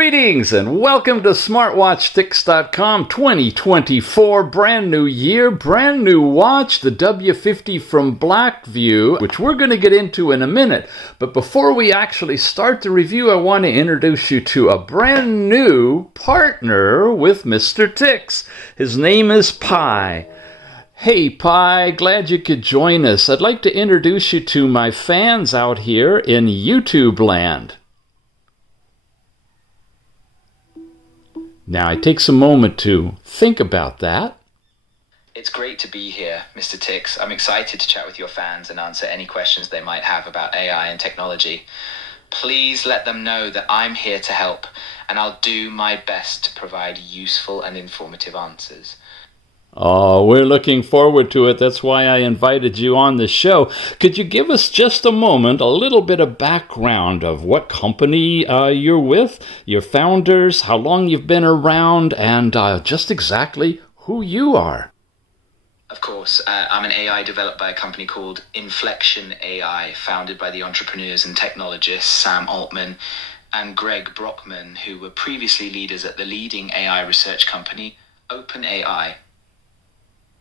Greetings and welcome to smartwatchtics.com 2024, brand new year, brand new watch, the W50 from BLACKVIEW, which we're going to get into in a minute. But before we actually start the review, I want to introduce you to a brand new partner with Mr. Tix. His name is Pi. Hey Pi, glad you could join us. I'd like to introduce you to my fans out here in YouTube land. Now, it takes a moment to think about that. It's great to be here, Mr. Tix. I'm excited to chat with your fans and answer any questions they might have about AI and technology. Please let them know that I'm here to help, and I'll do my best to provide useful and informative answers. Oh, we're looking forward to it. That's why I invited you on the show. Could you give us just a moment, a little bit of background of what company you're with, your founders, how long you've been around, and just exactly who you are? Of course, I'm an AI developed by a company called Inflection AI, founded by the entrepreneurs and technologists Sam Altman and Greg Brockman, who were previously leaders at the leading AI research company, OpenAI.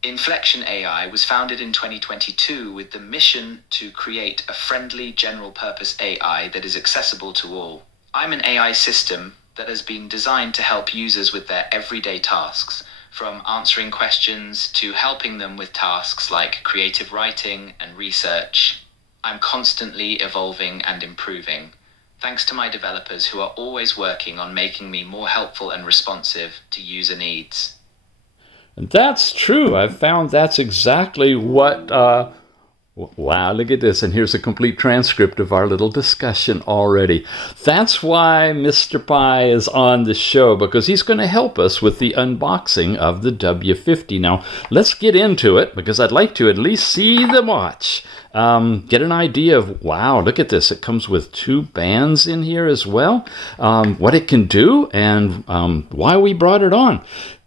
Inflection AI was founded in 2022 with the mission to create a friendly general-purpose AI that is accessible to all. I'm an AI system that has been designed to help users with their everyday tasks, from answering questions to helping them with tasks like creative writing and research. I'm constantly evolving and improving, thanks to my developers who are always working on making me more helpful and responsive to user needs. That's true. I've found that's exactly what... Wow, look at this. And here's a complete transcript of our little discussion already. That's why Mr. Pi is on the show, because he's going to help us with the unboxing of the W50. Now, let's get into it, because I'd like to at least see the watch. Get an idea of, wow, look at this. It comes with 2 bands in here as well. What it can do and why we brought it on.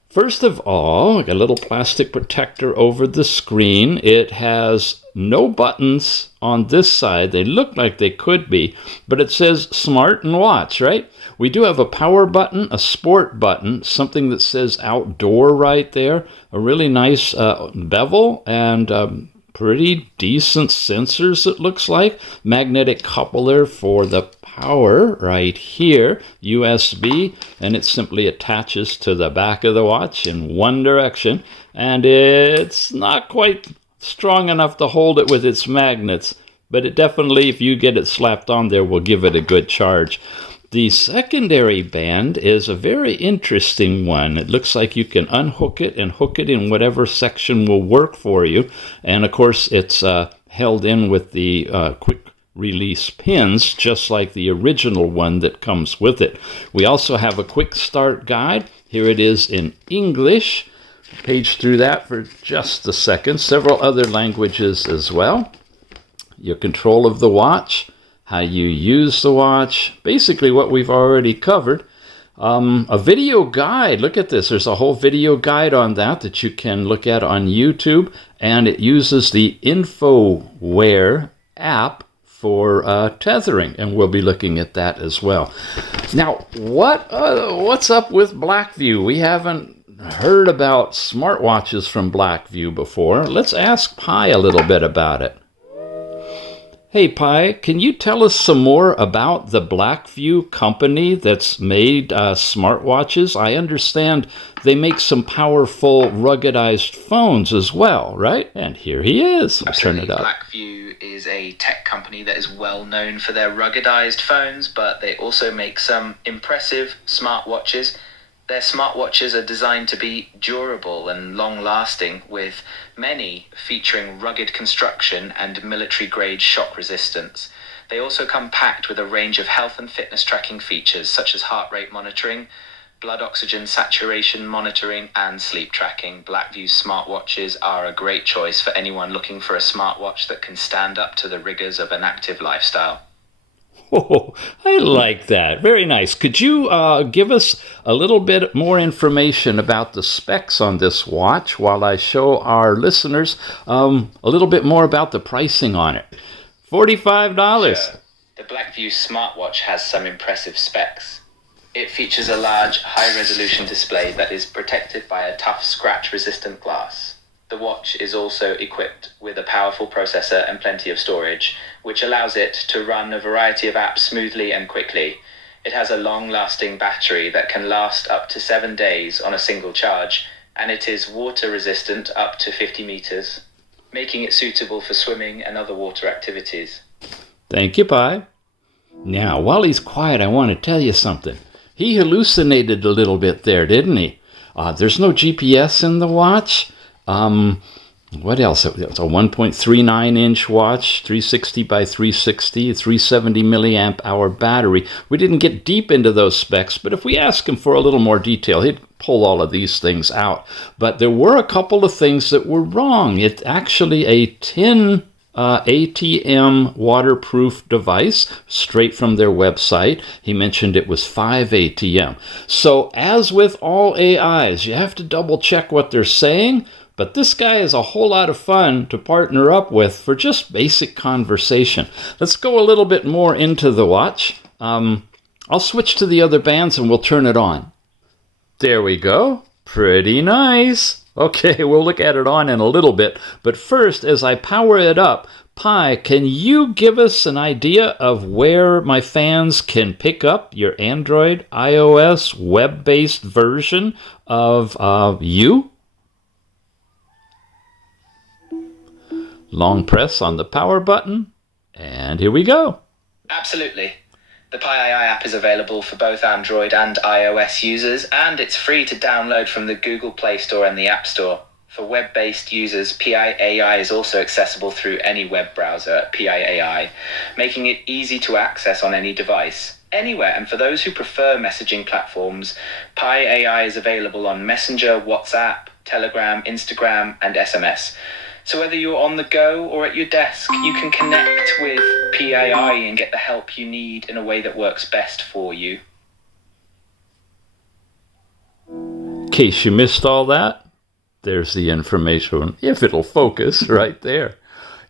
First of all, a little plastic protector over the screen. It has no buttons on this side. They look like they could be, but it says smart and watch, right? We do have a power button, a sport button, something that says outdoor right there, a really nice bevel, and pretty decent sensors, it looks like. Magnetic coupler for the power right here, USB, and it simply attaches to the back of the watch in one direction, and it's not quite strong enough to hold it with its magnets, but it definitely, if you get it slapped on there, will give it a good charge. The secondary band is a very interesting one. It looks like you can unhook it and hook it in whatever section will work for you, and of course it's held in with the quick release pins, just like the original one that comes with it. We also have a quick start guide. Here it is in English. Page through that for just a second. Several other languages as well. Your control of the watch, how you use the watch, basically what we've already covered. A video guide. Look at this. There's a whole video guide on that you can look at on YouTube, and it uses the InfoWare app for tethering, and we'll be looking at that as well. Now, what's up with BLACKVIEW? We haven't heard about smartwatches from BLACKVIEW before. Let's ask Pi a little bit about it. Hey Pi, can you tell us some more about the BLACKVIEW company that's made smartwatches? I understand they make some powerful ruggedized phones as well, right? And here he is. I'll turn it up. BLACKVIEW is a tech company that is well known for their ruggedized phones, but they also make some impressive smartwatches. Their smartwatches are designed to be durable and long-lasting, with many featuring rugged construction and military-grade shock resistance. They also come packed with a range of health and fitness tracking features, such as heart rate monitoring, blood oxygen saturation monitoring, and sleep tracking. BLACKVIEW smartwatches are a great choice for anyone looking for a smartwatch that can stand up to the rigors of an active lifestyle. Oh, I like that. Very nice. Could you give us a little bit more information about the specs on this watch while I show our listeners a little bit more about the pricing on it? $45. Sure. The BLACKVIEW smartwatch has some impressive specs. It features a large, high-resolution display that is protected by a tough, scratch-resistant glass. The watch is also equipped with a powerful processor and plenty of storage, which allows it to run a variety of apps smoothly and quickly. It has a long-lasting battery that can last up to 7 days on a single charge, and it is water-resistant up to 50 meters, making it suitable for swimming and other water activities. Thank you, Pi. Now, while he's quiet, I want to tell you something. He hallucinated a little bit there, didn't he? There's no GPS in the watch. What else? It's a 1.39-inch watch, 360 by 360, 370 milliamp hour battery. We didn't get deep into those specs, but if we ask him for a little more detail, he'd pull all of these things out. But there were a couple of things that were wrong. It's actually a 10 ATM waterproof device, straight from their website. He mentioned it was 5 ATM. So as with all AIs, you have to double check what they're saying. But this guy is a whole lot of fun to partner up with for just basic conversation. Let's go a little bit more into the watch. I'll switch to the other bands and we'll turn it on. There we go. Pretty nice. Okay, we'll look at it on in a little bit. But first, as I power it up, Pi, can you give us an idea of where my fans can pick up your Android, iOS, web-based version of you? Long press on the power button, and here we go. Absolutely. The Pi AI app is available for both Android and iOS users, and it's free to download from the Google Play Store and the App Store. For web-based users, Pi AI is also accessible through any web browser at Pi AI, making it easy to access on any device, anywhere. And for those who prefer messaging platforms, Pi AI is available on Messenger, WhatsApp, Telegram, Instagram, and SMS. So whether you're on the go or at your desk, you can connect with PAI and get the help you need in a way that works best for you. In case you missed all that, there's the information, if it'll focus, right there.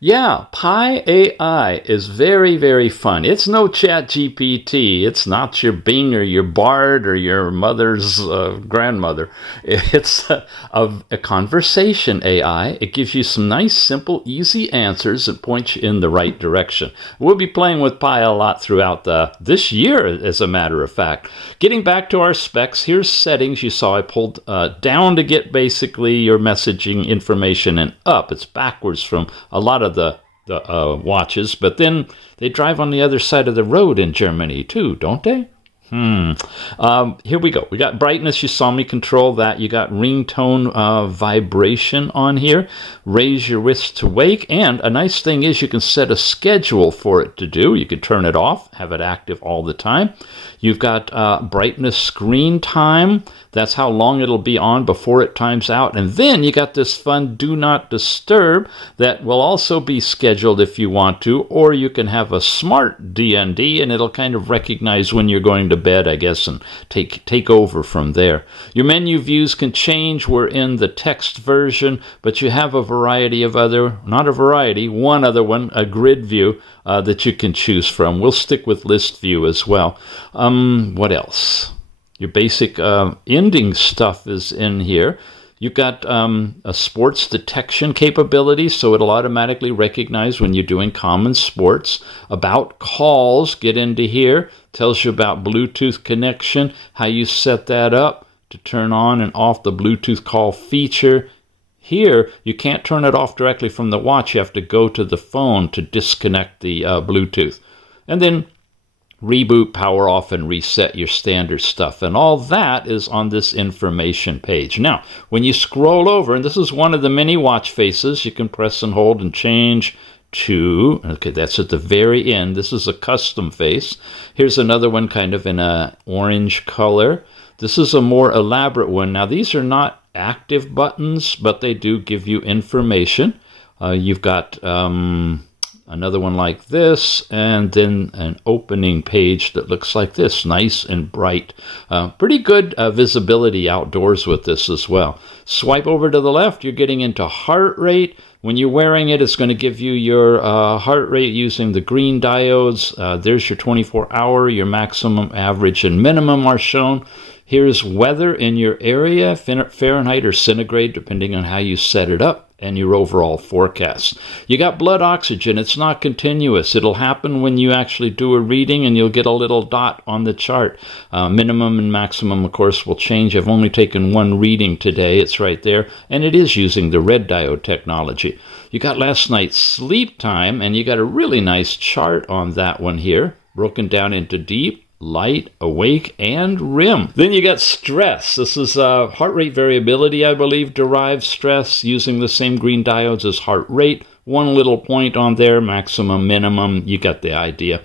Yeah, Pi AI is very, very fun. It's no Chat GPT. It's not your Bing or your Bard or your mother's grandmother. It's a conversation AI. It gives you some nice, simple, easy answers that point you in the right direction. We'll be playing with Pi a lot throughout this year, as a matter of fact. Getting back to our specs, here's settings. You saw I pulled down to get basically your messaging information and up. It's backwards from a lot of the watches, but then they drive on the other side of the road in Germany too, don't they? Here we go. We got brightness. You saw me control that. You got ringtone vibration on here. Raise your wrist to wake. And a nice thing is you can set a schedule for it to do. You can turn it off, have it active all the time. You've got brightness screen time. That's how long it'll be on before it times out. And then you got this fun do not disturb that will also be scheduled if you want to, or you can have a smart DND and it'll kind of recognize when you're going to bed, I guess, and take over from there. Your menu views can change. We're in the text version, but you have a variety of one other one, a grid view that you can choose from. We'll stick with list view as well. What else? Your basic ending stuff is in here. You've got a sports detection capability, so it'll automatically recognize when you're doing common sports. About calls, get into here. Tells you about Bluetooth connection, how you set that up to turn on and off the Bluetooth call feature. Here, you can't turn it off directly from the watch. You have to go to the phone to disconnect the Bluetooth. And then reboot, power off, and reset your standard stuff. And all that is on this information page. Now, when you scroll over, and this is one of the many watch faces, you can press and hold and change to, okay, that's at the very end. This is a custom face. Here's another one kind of in a orange color. This is a more elaborate one. Now, these are not active buttons, but they do give you information. You've got another one like this, and then an opening page that looks like this, nice and bright. Pretty good visibility outdoors with this as well. Swipe over to the left, you're getting into heart rate. When you're wearing it, it's going to give you your heart rate using the green diodes. There's your 24-hour, your maximum, average, and minimum are shown. Here's weather in your area, Fahrenheit or centigrade, depending on how you set it up, and your overall forecast. You got blood oxygen. It's not continuous. It'll happen when you actually do a reading, and you'll get a little dot on the chart. Minimum and maximum, of course, will change. I've only taken one reading today. It's right there, and it is using the red diode technology. You got last night's sleep time, and you got a really nice chart on that one here, broken down into deep, light, awake, and REM. Then you got stress. This is heart rate variability, I believe, derived stress using the same green diodes as heart rate. One little point on there, maximum, minimum. You got the idea.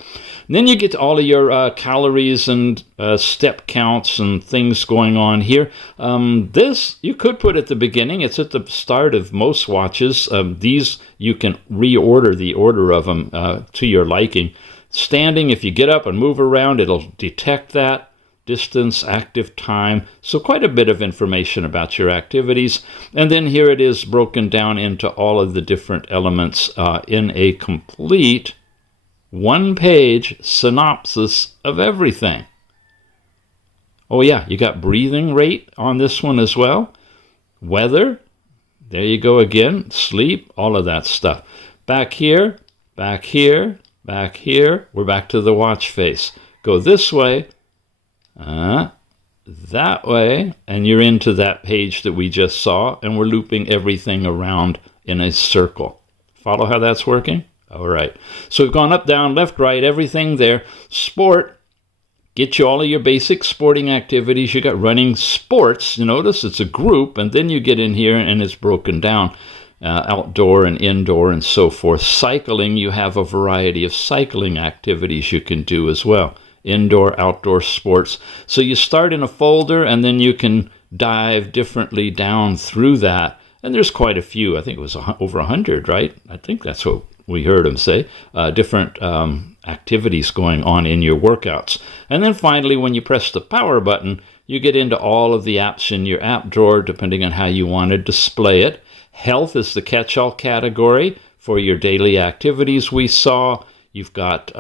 And then you get all of your calories and step counts and things going on here. This you could put at the beginning. It's at the start of most watches. These you can reorder the order of them to your liking. Standing, if you get up and move around, it'll detect that. Distance, active time. So quite a bit of information about your activities. And then here it is broken down into all of the different elements in a complete one-page synopsis of everything. Oh yeah, you got breathing rate on this one as well. Weather. There you go again. Sleep, all of that stuff. Back here, back here. Back here, we're back to the watch face. Go this way, that way, and you're into that page that we just saw, and we're looping everything around in a circle. Follow how that's working? All right. So we've gone up, down, left, right, everything there. Sport, get you all of your basic sporting activities. You got running sports. You notice it's a group, and then you get in here, and it's broken down. Outdoor and indoor and so forth. Cycling, you have a variety of cycling activities you can do as well. Indoor, outdoor sports. So you start in a folder and then you can dive differently down through that. And there's quite a few. I think it was over 100, right? I think that's what we heard him say. Different activities going on in your workouts. And then finally, when you press the power button, you get into all of the apps in your app drawer, depending on how you want to display it. Health is the catch-all category for your daily activities we saw. You've got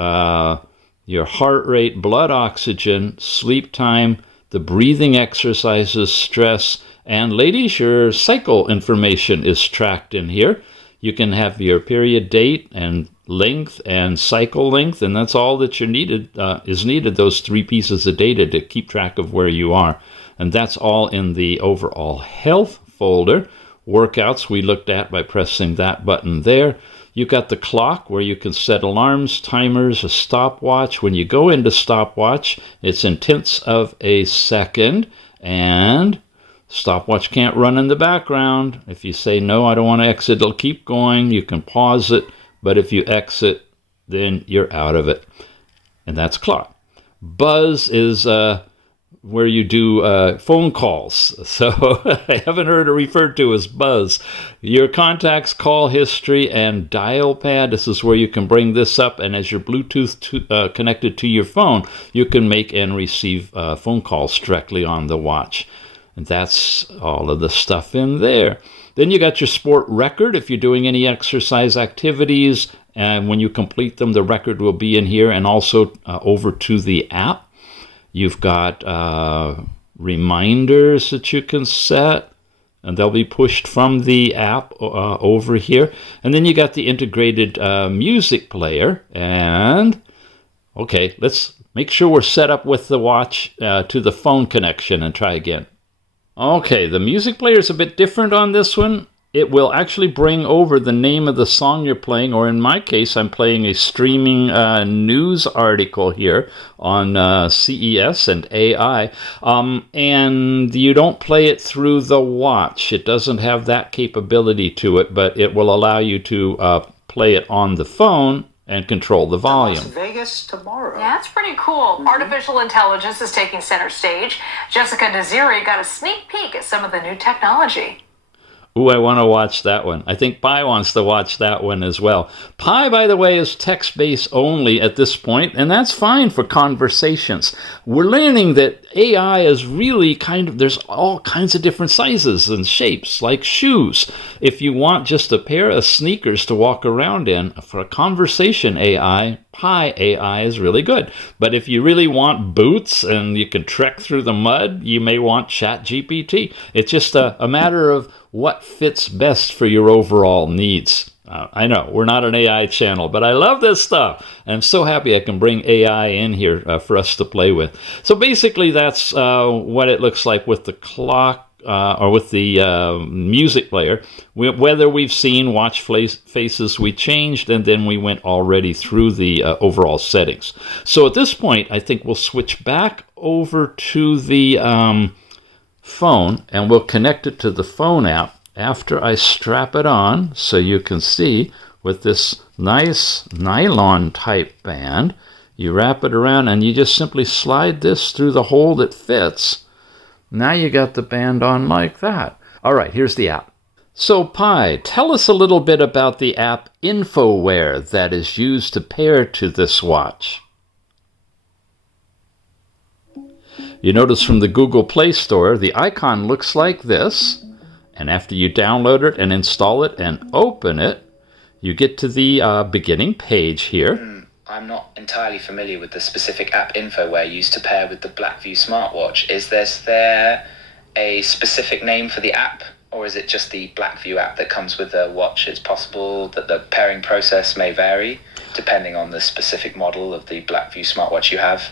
your heart rate, blood oxygen, sleep time, the breathing exercises, stress, and ladies, your cycle information is tracked in here. You can have your period date and length and cycle length, and that's all that is needed, those three pieces of data to keep track of where you are. And that's all in the overall health folder. Workouts we looked at by pressing that button there. You've got the clock where you can set alarms, timers, a stopwatch. When you go into stopwatch, it's in tenths of a second, and stopwatch can't run in the background. If you say, no, I don't want to exit, it'll keep going. You can pause it, but if you exit, then you're out of it. And that's clock. Buzz is where you do phone calls. So I haven't heard it referred to as buzz. Your contacts, call history, and dial pad. This is where you can bring this up, and as your Bluetooth connected to your phone, you can make and receive phone calls directly on the watch. And that's all of the stuff in there. Then you got your sport record. If you're doing any exercise activities, and when you complete them, the record will be in here, and also over to the app. You've got reminders that you can set, and they'll be pushed from the app over here. And then you got the integrated music player. And, okay, let's make sure we're set up with the watch to the phone connection and try again. Okay, the music player is a bit different on this one. It will actually bring over the name of the song you're playing, or in my case, I'm playing a streaming news article here on CES and AI, and you don't play it through the watch. It doesn't have that capability to it, but it will allow you to play it on the phone and control the volume. Las Vegas tomorrow. Yeah, that's pretty cool. Artificial intelligence is taking center stage. Jessica Naziri got a sneak peek at some of the new technology. Ooh, I want to watch that one. I think Pi wants to watch that one as well. Pi, by the way, is text-based only at this point, and that's fine for conversations. We're learning that AI is really there's all kinds of different sizes and shapes, like shoes. If you want just a pair of sneakers to walk around in, for a conversation AI, Pi AI is really good. But if you really want boots and you can trek through the mud, you may want ChatGPT. It's just a matter of what fits best for your overall needs. I know, we're not an AI channel, but I love this stuff. I'm so happy I can bring AI in here for us to play with. So basically that's what it looks like with the clock or with the music player. Whether we've seen watch faces, we changed, and then we went already through the overall settings. So at this point, I think we'll switch back over to the phone, and we'll connect it to the phone app after I strap it on, so you can see with this nice nylon type band. You wrap it around and you just simply slide this through the hole that fits. Now you got the band on like that. All right, here's the app. So Pi, tell us a little bit about the app InfoWare that is used to pair to this watch. You notice from the Google Play Store, the icon looks like this. And after you download it and install it and open it, you get to the beginning page here. I'm not entirely familiar with the specific app InfoWare used to pair with the BLACKVIEW smartwatch. Is there a specific name for the app, or is it just the BLACKVIEW app that comes with the watch? It's possible that the pairing process may vary depending on the specific model of the BLACKVIEW smartwatch you have.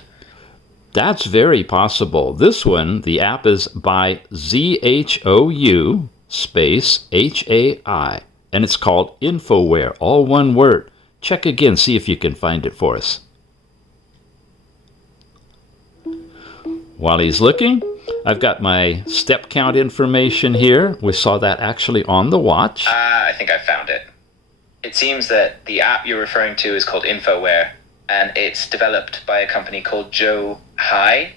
That's very possible. This one, the app is by ZHOU space HAI, and it's called InfoWare, all one word. Check again, see if you can find it for us. While he's looking, I've got my step count information here. We saw that actually on the watch. I think I found it. It seems that the app you're referring to is called InfoWare, and it's developed by a company called Joe High.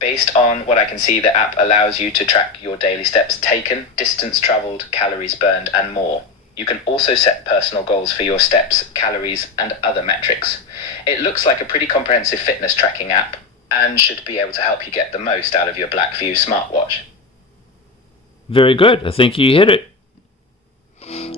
Based on what I can see, the app allows you to track your daily steps taken, distance traveled, calories burned, and more. You can also set personal goals for your steps, calories, and other metrics. It looks like a pretty comprehensive fitness tracking app and should be able to help you get the most out of your BLACKVIEW smartwatch. Very good. I think you hit it.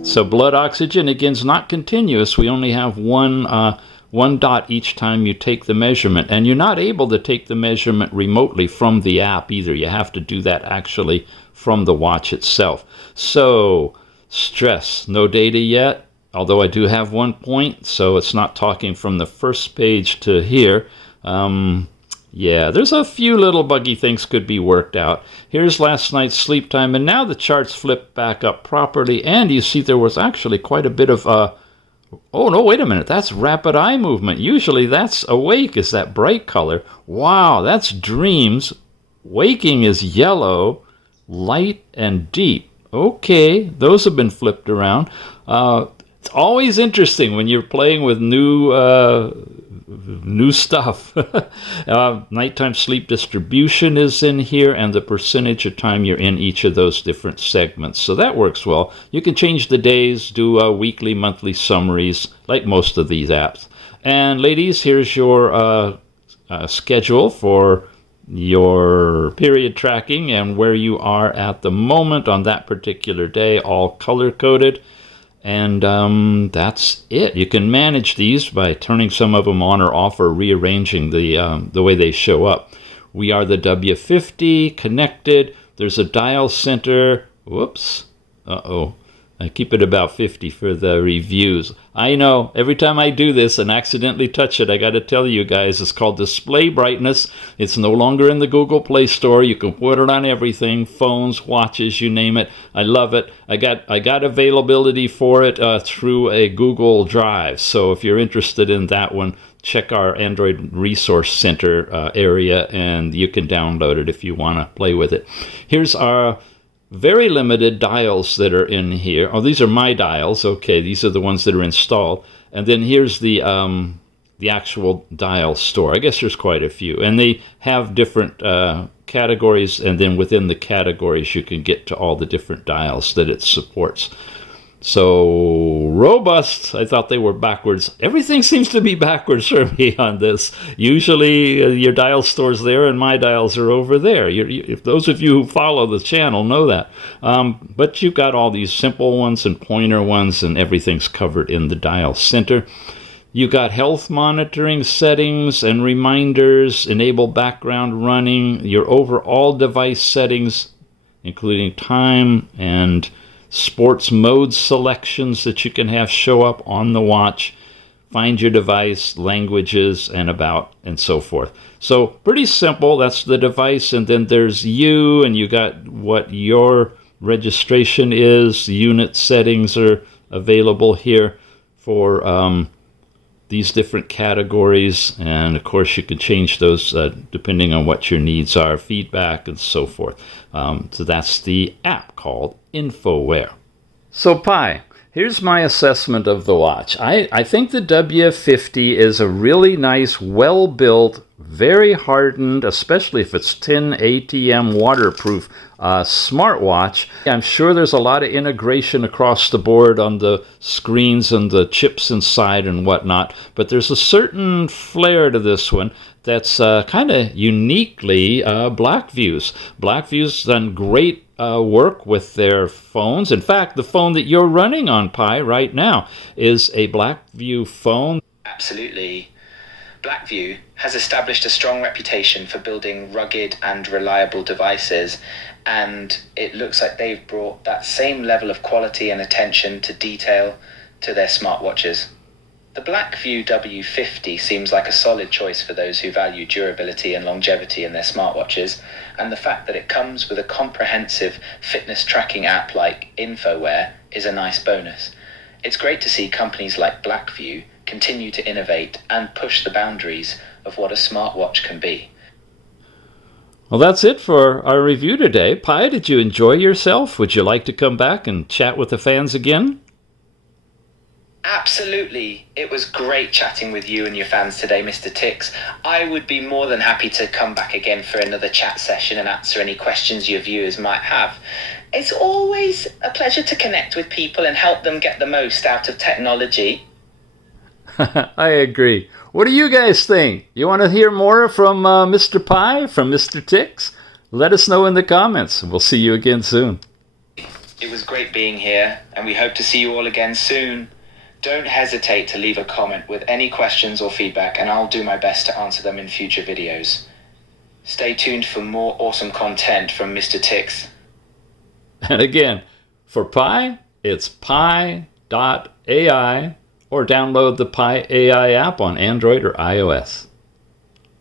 So blood oxygen, again, is not continuous. We only have one dot each time you take the measurement. And you're not able to take the measurement remotely from the app either. You have to do that actually from the watch itself. So stress, no data yet, although I do have 1 point, so it's not talking from the first page to here. Yeah, there's a few little buggy things could be worked out. Here's last night's sleep time, and now the charts flip back up properly, and you see there was actually quite a bit of oh no, wait a minute, that's rapid eye movement. Usually that's awake, is that bright color. Wow, that's dreams. Waking is yellow, light, and deep. Okay, those have been flipped around. It's always interesting when you're playing with new stuff. Nighttime sleep distribution is in here, and the percentage of time you're in each of those different segments. So that works well. You can change the days, do weekly, monthly summaries, like most of these apps. And ladies, here's your schedule for your period tracking and where you are at the moment on that particular day, all color-coded. And that's it. You can manage these by turning some of them on or off or rearranging the way they show up. We are the W50 connected. There's a dial center. Whoops. Uh-oh. I keep it about 50 for the reviews. I know, every time I do this and accidentally touch it, I got to tell you guys, it's called display brightness. It's no longer in the Google Play Store. You can put it on everything, phones, watches, you name it. I love it. I got availability for it through a Google Drive. So if you're interested in that one, check our Android Resource Center area, and you can download it if you want to play with it. Here's our very limited dials that are in here. Oh, these are my dials. Okay, these are the ones that are installed. And then here's the the actual dial store. I guess there's quite a few. And they have different categories, and then within the categories you can get to all the different dials that it supports. So robust, I thought they were backwards. Everything seems to be backwards for me on this. Usually your dial store's there and my dials are over there. If those of you who follow the channel know that. But you've got all these simple ones and pointer ones, and everything's covered in the dial center. You got health monitoring settings and reminders, enable background running, your overall device settings, including time and sports mode selections that you can have show up on the watch, find your device, languages, and about, and so forth. So pretty simple. That's the device, and then there's you, and you got what your registration is. Unit settings are available here for these different categories, and of course you can change those depending on what your needs are, feedback and so forth. So that's the app called InfoWare. So Pi, here's my assessment of the watch. I think the W50 is a really nice, well-built, very hardened, especially if it's 10 ATM waterproof smartwatch. I'm sure there's a lot of integration across the board on the screens and the chips inside and whatnot, but there's a certain flair to this one that's kind of uniquely BLACKVIEW's. BLACKVIEW's done great work with their phones. In fact, the phone that you're running on, Pi, right now is a BLACKVIEW phone. Absolutely. BLACKVIEW has established a strong reputation for building rugged and reliable devices, and it looks like they've brought that same level of quality and attention to detail to their smartwatches. The BLACKVIEW W50 seems like a solid choice for those who value durability and longevity in their smartwatches, and the fact that it comes with a comprehensive fitness tracking app like InfoWare is a nice bonus. It's great to see companies like BLACKVIEW continue to innovate and push the boundaries of what a smartwatch can be. Well, that's it for our review today. Pi, did you enjoy yourself? Would you like to come back and chat with the fans again? Absolutely. It was great chatting with you and your fans today, Mr. Tix. I would be more than happy to come back again for another chat session and answer any questions your viewers might have. It's always a pleasure to connect with people and help them get the most out of technology. I agree. What do you guys think? You want to hear more from Mr. Pi, from Mr. Tix? Let us know in the comments. We'll see you again soon. It was great being here, and we hope to see you all again soon. Don't hesitate to leave a comment with any questions or feedback, and I'll do my best to answer them in future videos. Stay tuned for more awesome content from Mr. Tix. And again, for Pi, it's pi.ai, or download the Pi AI app on Android or iOS.